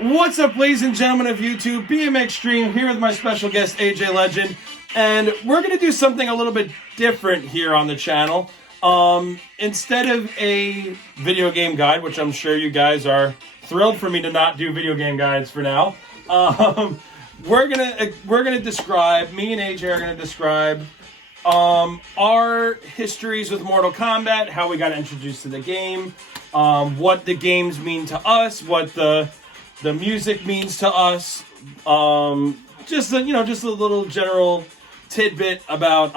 What's up, ladies and gentlemen of YouTube? BMX Stream here with my special guest, AJ Legend. And we're going to do something a little bit different here on the channel. Instead of a video game guide, which I'm sure you guys are thrilled for me to not do video game guides for now, we're gonna describe, me and AJ are going to describe our histories with Mortal Kombat, how we got introduced to the game, what the games mean to us, what the music means to us, just a little general tidbit about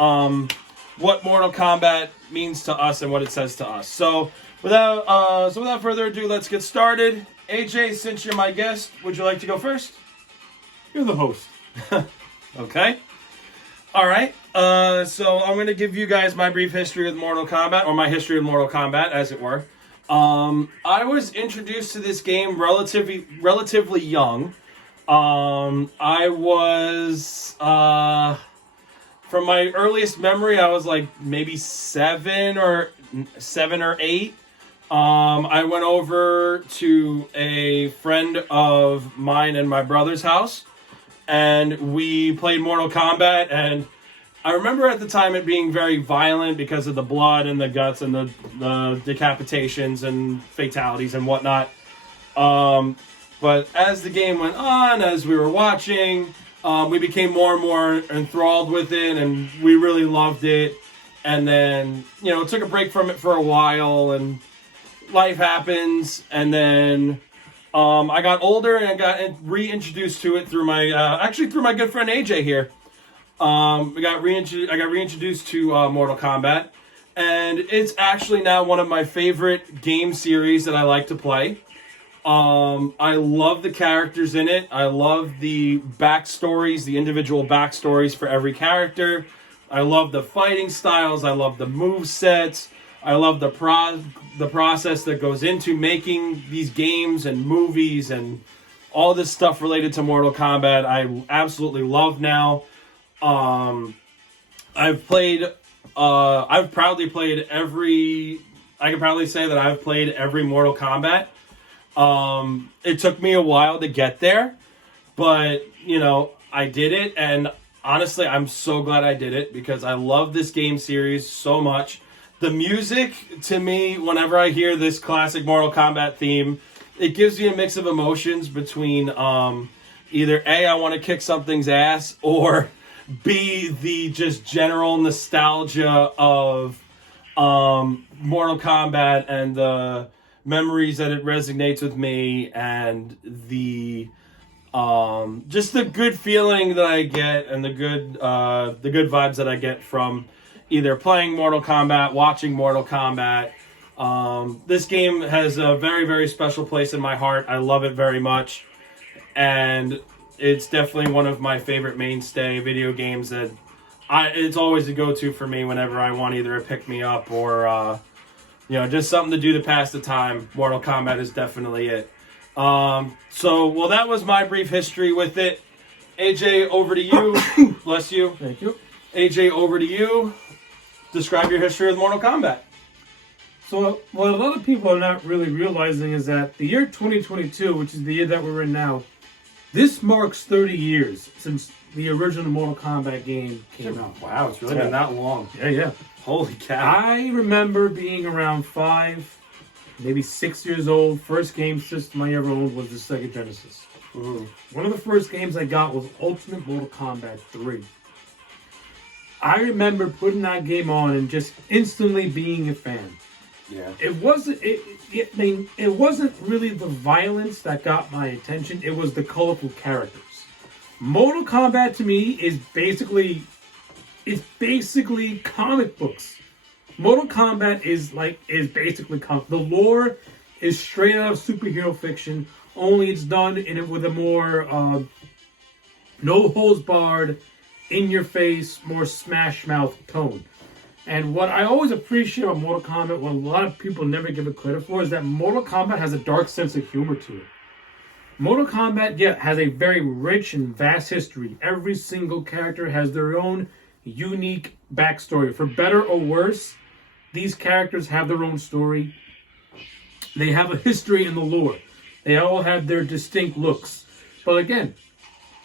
what Mortal Kombat means to us and what it says to us. So without further ado, let's get started. AJ, since you're my guest, would you like to go first? You're the host. Okay. All right. So I'm going to give you guys my brief history with Mortal Kombat, or my history of Mortal Kombat, as it were. I was introduced to this game relatively young. I was, from my earliest memory, I was like maybe seven or eight. I went over to a friend of mine and my brother's house, and we played Mortal Kombat, and I remember at the time it being very violent because of the blood and the guts and the decapitations and fatalities and whatnot. But as the game went on, as we were watching, we became more and more enthralled with it, and we really loved it. And then, took a break from it for a while, and life happens. And then I got older and I got reintroduced to it through my good friend AJ here. I got reintroduced to Mortal Kombat, and it's actually now one of my favorite game series that I like to play. I love the characters in it. I love the backstories, the individual backstories for every character. I love the fighting styles. I love the move sets. I love the process that goes into making these games and movies and all this stuff related to Mortal Kombat. I absolutely love now. I've proudly played I can proudly say that I've played every Mortal Kombat. It took me a while to get there, but, I did it, and honestly, I'm so glad I did it, because I love this game series so much. The music, to me, whenever I hear this classic Mortal Kombat theme, it gives me a mix of emotions between, either A, I want to kick something's ass, or B, the just general nostalgia of Mortal Kombat and the memories that it resonates with me, and the just the good feeling that I get, and the good vibes that I get from either playing Mortal Kombat, watching Mortal Kombat. This game has a very, very special place in my heart. I love it very much, and it's definitely one of my favorite mainstay video games that it's always a go-to for me whenever I want either a pick-me-up or, just something to do to pass the time. Mortal Kombat is definitely it. That was my brief history with it. AJ, over to you. Bless you. Thank you. AJ, over to you. Describe your history with Mortal Kombat. So, what a lot of people are not really realizing is that the year 2022, which is the year that we're in now, this marks 30 years since the original Mortal Kombat game came out. Wow, it's really been that long. Yeah. Holy cow. I remember being around 5, maybe 6 years old. First game system I ever owned was the Sega Genesis. Mm-hmm. One of the first games I got was Ultimate Mortal Kombat 3. I remember putting that game on and just instantly being a fan. Yeah. It wasn't really the violence that got my attention. It was the colorful characters. Mortal Kombat to me is basically comic books. Mortal Kombat is basically the lore is straight out of superhero fiction. Only it's done with a more no holds barred, in your face, more smash mouth tone. And what I always appreciate about Mortal Kombat, what a lot of people never give it credit for, is that Mortal Kombat has a dark sense of humor to it. Mortal Kombat, has a very rich and vast history. Every single character has their own unique backstory. For better or worse, these characters have their own story. They have a history in the lore. They all have their distinct looks. But again,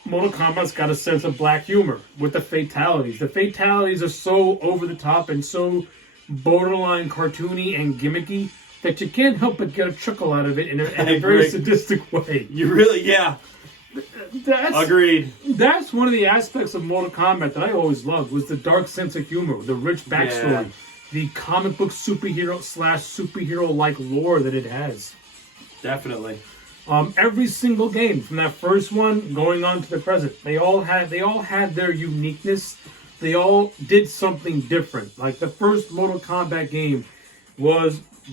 Mortal Kombat's got a sense of black humor with the fatalities. The fatalities are so over the top and so borderline cartoony and gimmicky that you can't help but get a chuckle out of it in a very sadistic way. You really, yeah. Agreed. That's one of the aspects of Mortal Kombat that I always loved, was the dark sense of humor, the rich backstory, the comic book superhero/superhero-like lore that it has. Definitely. Every single game from that first one going on to the present, they all had their uniqueness. They all did something different. Like the first Mortal Kombat game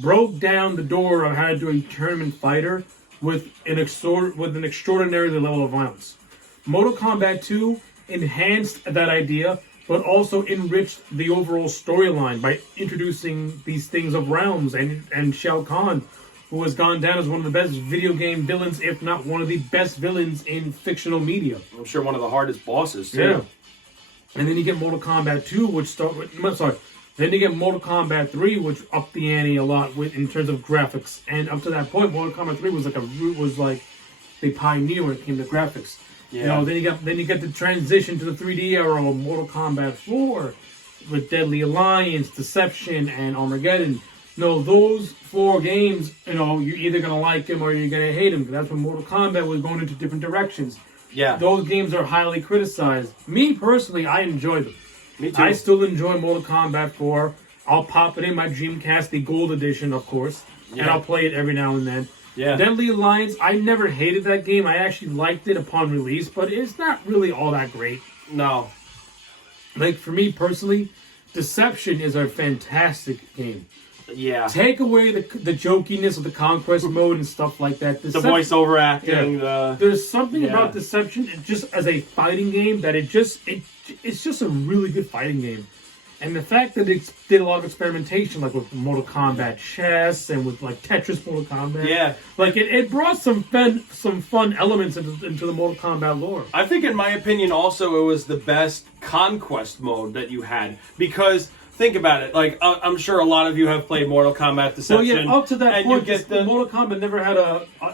broke down the door of how to do a tournament fighter with an extraordinary level of violence. Mortal Kombat 2 enhanced that idea, but also enriched the overall storyline by introducing these things of realms and Shao Kahn, who has gone down as one of the best video game villains, if not one of the best villains in fictional media. I'm sure one of the hardest bosses, too. Yeah. And then you get Mortal Kombat 2, Then you get Mortal Kombat 3, which upped the ante a lot in terms of graphics. And up to that point, Mortal Kombat 3 was like they pioneered when it came to graphics. Yeah. You know, then you get the transition to the 3D era of Mortal Kombat 4 with Deadly Alliance, Deception, and Armageddon. No, those 4 games, you know, you're either gonna like them or you're gonna hate them. That's when Mortal Kombat was going into different directions. Yeah. Those games are highly criticized. Me personally, I enjoy them. Me too. I still enjoy Mortal Kombat 4. I'll pop it in my Dreamcast, the Gold Edition, of course, and I'll play it every now and then. Yeah. Deadly Alliance, I never hated that game. I actually liked it upon release, but it's not really all that great. No. Like, for me personally, Deception is a fantastic game. Yeah. Take away the jokiness of the Conquest mode and stuff like that. The voiceover acting. Yeah. There's something about Deception, just as a fighting game, that it's just a really good fighting game. And the fact that it did a lot of experimentation, like with Mortal Kombat chess and with like Tetris Mortal Kombat. Yeah. Like it brought some fun elements into the Mortal Kombat lore. I think, in my opinion, also it was the best Conquest mode that you had. Because, think about it, like, I'm sure a lot of you have played Mortal Kombat Deception. Well, yeah, up to that point, Mortal Kombat never had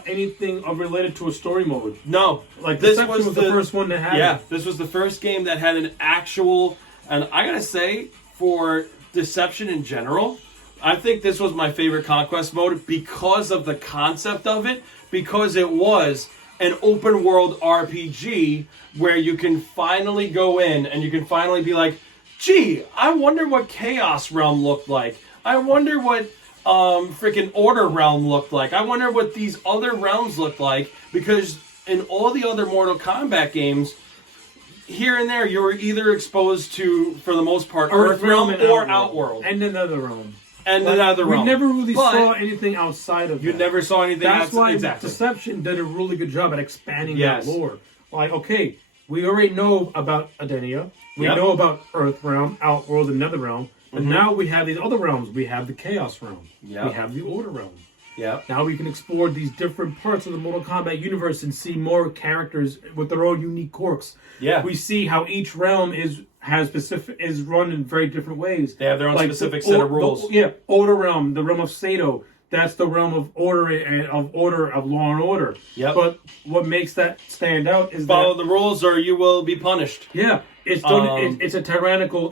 anything related to a story mode. No. Like, this was the first one that had it. Yeah, this was the first game that had an actual, and I gotta say, for Deception in general, I think this was my favorite Conquest mode because of the concept of it, because it was an open world RPG where you can finally go in and you can finally be like, gee, I wonder what Chaos Realm looked like. I wonder what freaking Order Realm looked like. I wonder what these other realms looked like, because in all the other Mortal Kombat games, here and there, you were either exposed to, for the most part, Earth Realm or Outworld. And another realm. And another realm. We never really saw anything outside of that. You never saw anything outside. That's why Deception did a really good job at expanding that lore. Like, okay, we already know about Adenia. We know about Earth Realm, Outworld, and Netherrealm. But now we have these other realms. We have the Chaos Realm. Yep. We have the Order Realm. Yeah. Now we can explore these different parts of the Mortal Kombat universe and see more characters with their own unique quirks. Yeah. We see how each realm is run in very different ways. They have their own specific set of rules. Order Realm, the realm of Sato. That's the realm of order of law and order. Yep. But what makes that stand out is follow the rules or you will be punished. Yeah. It's done. It's a tyrannical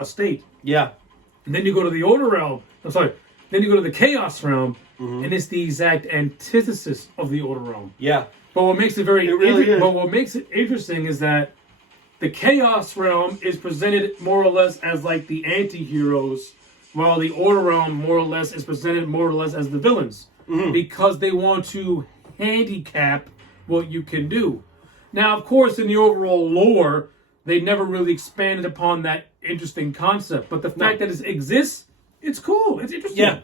estate. Yeah. And then you go to the Order Realm. Then you go to the Chaos Realm, and it's the exact antithesis of the Order Realm. Yeah. But what makes it what makes it interesting is that the Chaos Realm is presented more or less as like the anti-heroes, while the Order Realm more or less is presented more or less as the villains, because they want to handicap what you can do. Now, of course, in the overall lore, they never really expanded upon that interesting concept. But the fact that it exists, it's cool. It's interesting. Yeah.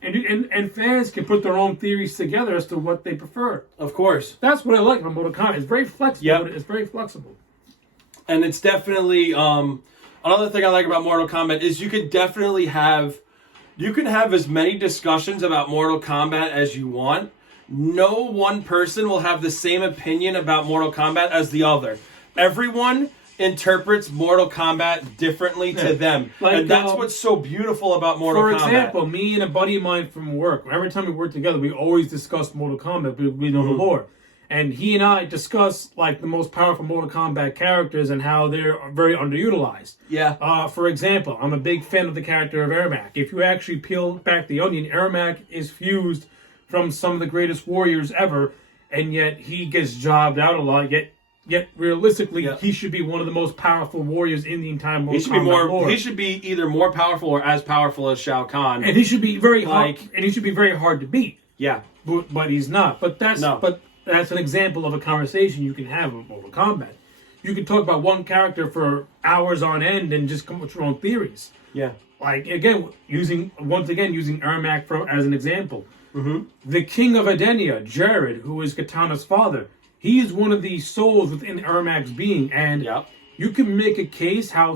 And fans can put their own theories together as to what they prefer. Of course. That's what I like about Mortal Kombat. It's very flexible. Yep. It's very flexible. And it's definitely another thing I like about Mortal Kombat is you can have as many discussions about Mortal Kombat as you want. No one person will have the same opinion about Mortal Kombat as the other. Everyone interprets Mortal Kombat differently to them. Like, and that's what's so beautiful about Mortal Kombat. For example, me and a buddy of mine from work, every time we work together, we always discuss Mortal Kombat. We know the lore. And he and I discuss like the most powerful Mortal Kombat characters and how they're very underutilized. Yeah. For example, I'm a big fan of the character of Ermac. If you actually peel back the onion, Ermac is fused from some of the greatest warriors ever, and yet he gets jobbed out a lot. Yet realistically, he should be one of the most powerful warriors in the entire Mortal Kombat lore. He should be either more powerful or as powerful as Shao Kahn. And he should be very hard. And he should be very hard to beat. Yeah. But he's not. But that's an example of a conversation you can have with Mortal Kombat. You can talk about one character for hours on end and just come up with your own theories. Yeah. Like, again, using Ermac as an example. Mm-hmm. The King of Edenia, Jared, who is Katana's father, he is one of the souls within Ermac's being. And you can make a case how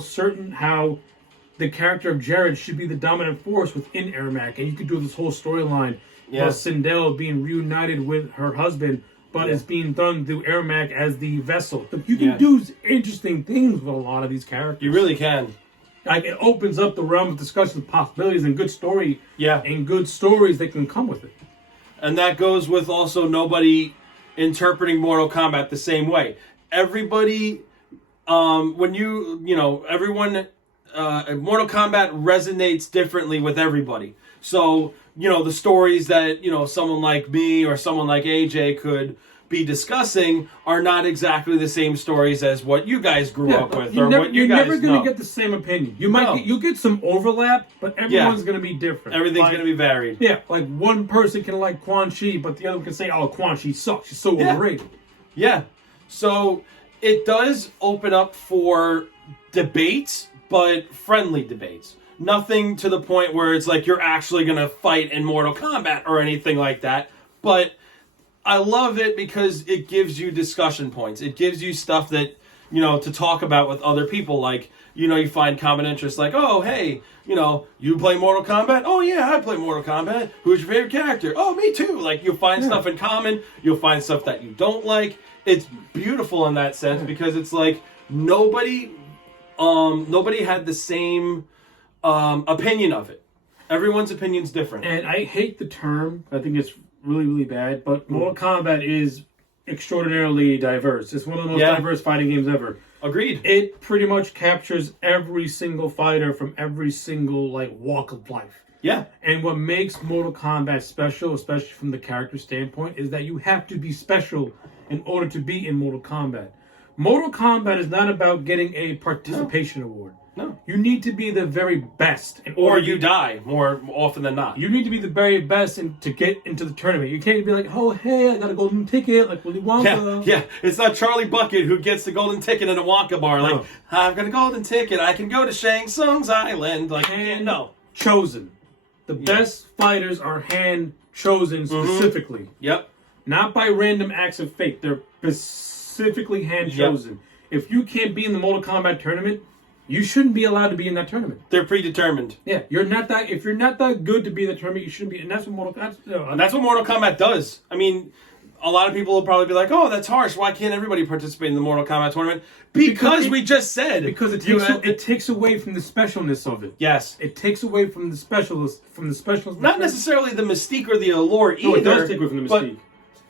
the character of Jared should be the dominant force within Ermac. And you could do this whole storyline about Sindel being reunited with her husband, but it's being done through Ermac as the vessel. But you can do interesting things with a lot of these characters. You really can. Like, it opens up the realm of discussion of possibilities and good story. Yeah. And good stories that can come with it. And that goes with also nobody interpreting Mortal Kombat the same way. Everybody, everyone, Mortal Kombat resonates differently with everybody. So, the stories that, someone like me or someone like AJ could be discussing are not exactly the same stories as what you guys grew up with or what you guys know. You're never going to get the same opinion. You'll get some overlap, but everyone's going to be different. Everything's going to be varied. Yeah, like one person can like Quan Chi, but the other can say, oh, Quan Chi sucks. She's so overrated. Yeah. So it does open up for debates, but friendly debates. Nothing to the point where it's like you're actually going to fight in Mortal Kombat or anything like that. But I love it because it gives you discussion points. It gives you stuff that, to talk about with other people. Like, you find common interests like, oh, hey, you play Mortal Kombat? Oh, yeah, I play Mortal Kombat. Who's your favorite character? Oh, me too. Like, you'll find stuff in common. You'll find stuff that you don't like. It's beautiful in that sense because it's like nobody had the same opinion of it. Everyone's opinion's different. And I hate the term. I think it's really, really bad. But Mortal Kombat is extraordinarily diverse. It's one of the most diverse fighting games ever. Agreed. It pretty much captures every single fighter from every single walk of life. Yeah. And what makes Mortal Kombat special, especially from the character standpoint, is that you have to be special in order to be in Mortal Kombat. Mortal Kombat is not about getting a participation award. No. You need to be the very best. Or you die more often than not. You need to be the very best to get into the tournament. You can't be like, oh, hey, I got a golden ticket, like Willy Wonka. Yeah. It's not Charlie Bucket who gets the golden ticket in a Wonka bar. Like, I've got a golden ticket. I can go to Shang Tsung's island. Like, no. Chosen. The best fighters are hand-chosen specifically. Yep. Not by random acts of fate. They're specifically hand-chosen. Yep. If you can't be in the Mortal Kombat tournament, you shouldn't be allowed to be in that tournament. They're predetermined. Yeah, if you're not that good to be in the tournament, you shouldn't be. And that's what Mortal Kombat does. I mean, a lot of people will probably be like, "Oh, that's harsh. Why can't everybody participate in the Mortal Kombat tournament?" Because we just said it takes away from the specialness of it. Yes, it takes away from the specialness. Not necessarily the mystique or the allure either. No, it does take away from the mystique.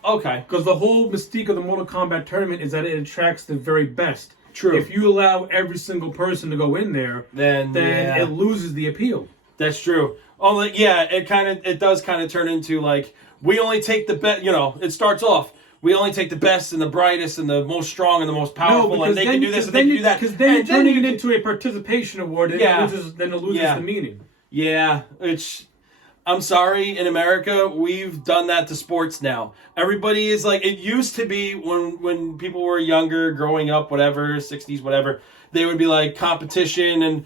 Okay, because the whole mystique of the Mortal Kombat tournament is that it attracts the very best. True. If you allow every single person to go in there, then it loses the appeal. That's true. Oh, it does kind of turn into like we only take the best. It starts off. We only take the best and the brightest and the most strong and the most powerful, and they can do this and they can do that. Because then you're turning it into a participation award, and it loses the meaning. Yeah, I'm sorry, in America, we've done that to sports now. Everybody is like, it used to be when people were younger, growing up, whatever, 60s, whatever, they would be like competition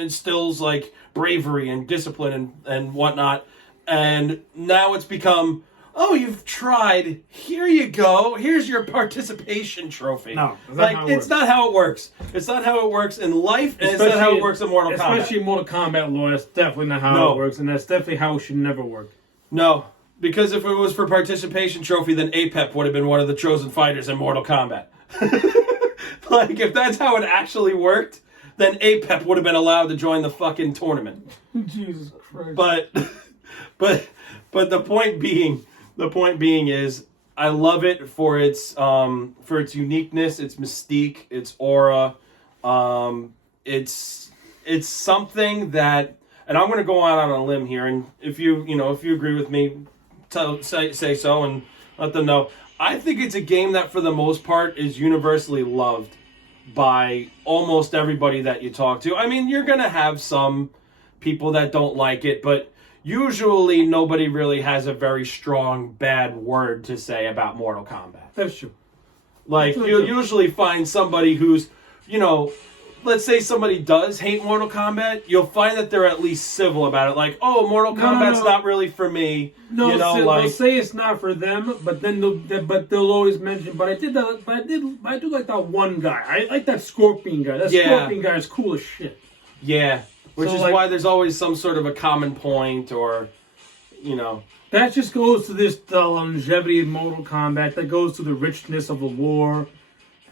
instills like bravery and discipline and whatnot. And now it's become, oh, you've tried. Here you go. Here's your participation trophy. No, it's not how it works. It's not how it works in life, and it's not how it works in Mortal Kombat. Especially in Mortal Kombat lore, that's definitely not how it works, and that's definitely how it should never work. No, because if it was for participation trophy, then APEP would have been one of the chosen fighters in Mortal Kombat. Like, if that's how it actually worked, then APEP would have been allowed to join the fucking tournament. Jesus Christ. But the point being is I love it for its uniqueness, its mystique, its aura. It's something that, and I'm going to go out on a limb here, and if you agree with me, say so and let them know. I think it's a game that for the most part is universally loved by almost everybody that you talk to. I mean, you're going to have some people that don't like it, but usually nobody really has a very strong bad word to say about Mortal Kombat. That's true. Like, you'll usually find somebody who's, let's say somebody does hate Mortal Kombat, you'll find that they're at least civil about it. Like, oh, Mortal Kombat's not really for me. No, they'll say it's not for them, but then they'll always mention. But I do like that one guy. I like that Scorpion guy. That Scorpion guy is cool as shit. Yeah, which is why there's always some sort of a common point, or That just goes to the longevity of Mortal Kombat. That goes to the richness of the lore.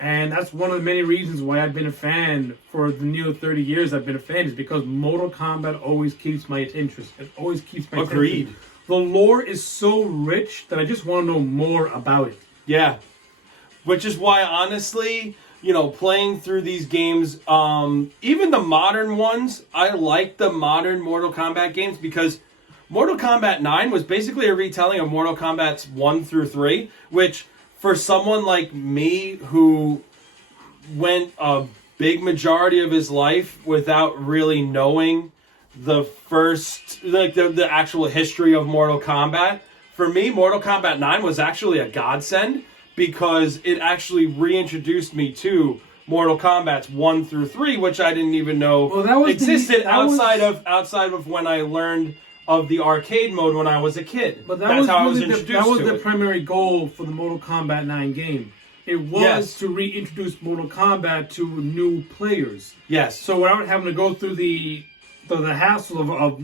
And that's one of the many reasons why I've been a fan for the near 30 years I've been a fan, is because Mortal Kombat always keeps my interest. It always keeps my Agreed. attention. The lore is so rich that I just want to know more about it. Yeah. Which is why, honestly, playing through these games, even the modern ones, I like the modern Mortal Kombat games because Mortal Kombat 9 was basically a retelling of Mortal Kombat's 1 through 3, which, for someone like me who went a big majority of his life without really knowing the the actual history of Mortal Kombat, for me, Mortal Kombat 9 was actually a godsend because it actually reintroduced me to Mortal Kombat's 1 through 3, which I didn't even know existed outside of when I learned of the arcade mode when I was a kid. But that's how I was introduced to it. That was the primary goal for the Mortal Kombat 9 game. It was to reintroduce Mortal Kombat to new players. Yes. So without having to go through the hassle of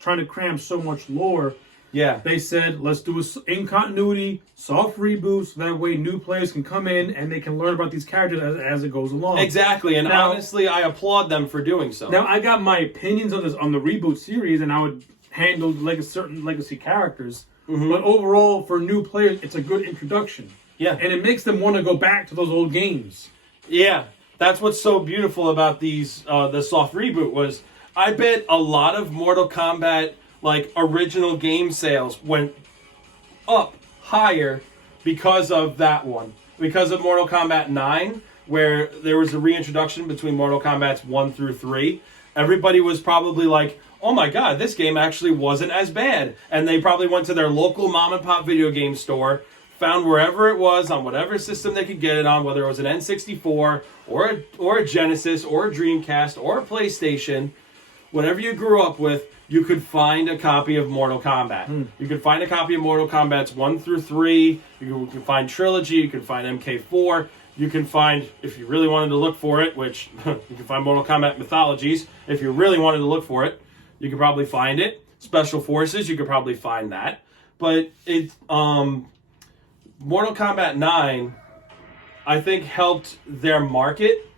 trying to cram so much lore, they said, let's do in continuity, soft reboots, so that way new players can come in and they can learn about these characters as it goes along. Exactly, and honestly, I applaud them for doing so. Now, I got my opinions on the reboot series, and I would handle certain legacy characters, but overall, for new players, it's a good introduction. Yeah. And it makes them want to go back to those old games. Yeah, that's what's so beautiful about these, the soft reboot was, I bet a lot of Mortal Kombat original game sales went up higher because of that one. Because of Mortal Kombat 9, where there was a reintroduction between Mortal Kombat's 1 through 3, everybody was probably like, oh my god, this game actually wasn't as bad. And they probably went to their local mom and pop video game store, found wherever it was, on whatever system they could get it on, whether it was an N64, or a Genesis, or a Dreamcast, or a PlayStation, whatever you grew up with, you could find a copy of Mortal Kombat. You could find a copy of Mortal Kombat's 1 through 3. You can find Trilogy. You can find MK4. You can find, if you really wanted to look for it, which you can find Mortal Kombat Mythologies. If you really wanted to look for it, you could probably find it. Special Forces, you could probably find that. But Mortal Kombat 9, I think, helped their market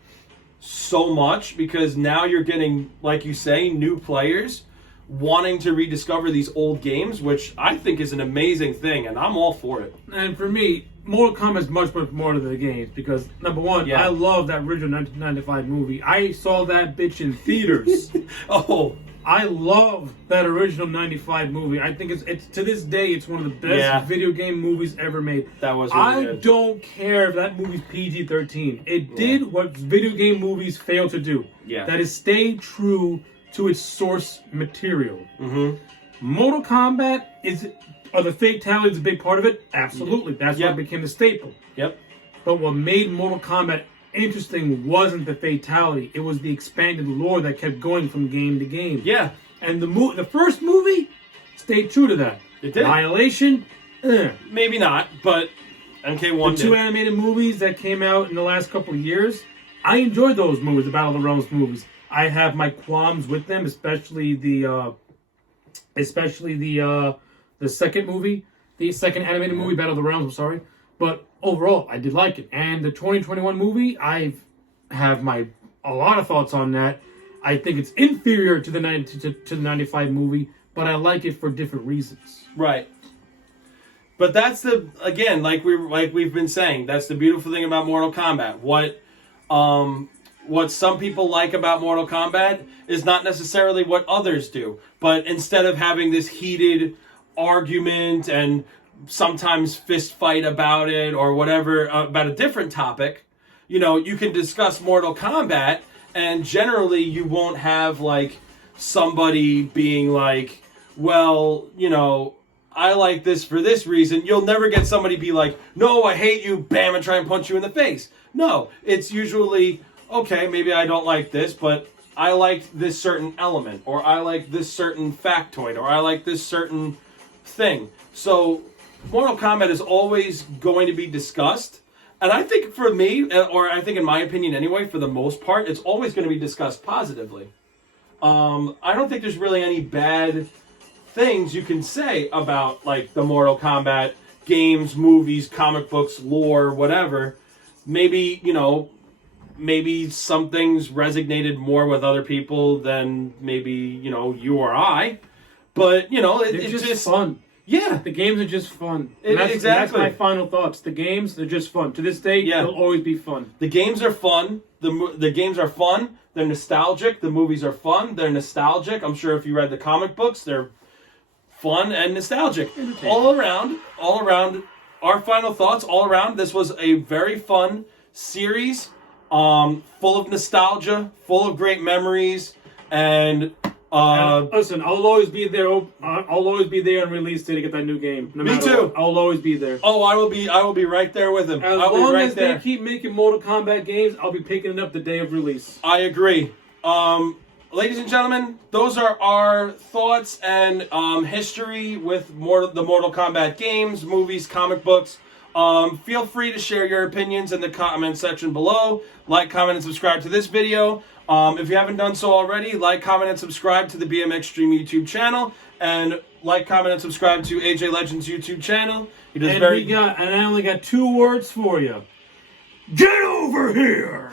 so much because now you're getting, like you say, new players wanting to rediscover these old games, which I think is an amazing thing, and I'm all for it. And for me, Mortal Kombat is much more to the games because, number one, I love that original 1995 movie. I saw that bitch in theaters. I love that original 95 movie. I think it's to this day, it's one of the best video game movies ever made. That was really good. I don't care if that movie's PG-13. It did what video game movies fail to do. That is stay true to its source material. Mortal Kombat are the fatalities a big part of it? Absolutely. That's why it became the staple. But what made Mortal Kombat interesting wasn't the fatality. It was the expanded lore that kept going from game to game. And the first movie stayed true to that. It did. Annihilation, maybe not, but MK1 The two animated movies that came out in the last couple of years, I enjoyed those movies, the Battle of the Realms movies. I have my qualms with them, especially the second movie, the second animated movie, Battle of the Realms. I'm sorry, But overall, I did like it. And the 2021 movie, I have a lot of thoughts on that. I think it's inferior to the 95 movie, but I like it for different reasons. Right. But that's again, like we've been saying, that's the beautiful thing about Mortal Kombat. What some people like about Mortal Kombat is not necessarily what others do. But instead of having this heated argument and sometimes fist fight about it or whatever, about a different topic, you can discuss Mortal Kombat, and generally you won't have like somebody being like, well, I like this for this reason. You'll never get somebody be like, no, I hate you, bam, and try and punch you in the face. No, it's usually, okay, maybe I don't like this, but I like this certain element, or I like this certain factoid, or I like this certain thing. So Mortal Kombat is always going to be discussed. And I think for me, or I think in my opinion anyway, for the most part, it's always going to be discussed positively. I don't think there's really any bad things you can say about like the Mortal Kombat games, movies, comic books, lore, whatever. Maybe, maybe some things resonated more with other people than maybe, you or I. But, it's just fun. Yeah. The games are just fun. Exactly. That's my final thoughts. The games, they're just fun. To this day, they'll always be fun. The games are fun. The games are fun. They're nostalgic. The movies are fun. They're nostalgic. I'm sure if you read the comic books, they're fun and nostalgic. All around, our final thoughts, all around, this was a very fun series, full of nostalgia, full of great memories, and listen, I'll always be there. I'll always be there on release day to get that new game. No Me too. What. I'll always be there. Oh, I will be right there with him. As long as they keep making Mortal Kombat games, I'll be picking it up the day of release. I agree. Ladies and gentlemen, those are our thoughts and history with the Mortal Kombat games, movies, comic books. Feel free to share your opinions in the comment section below. Like, comment, and subscribe to this video. If you haven't done so already, like, comment, and subscribe to the BMX Stream YouTube channel. And like, comment, and subscribe to AJ Legends YouTube channel. And I only got 2 words for you. Get over here!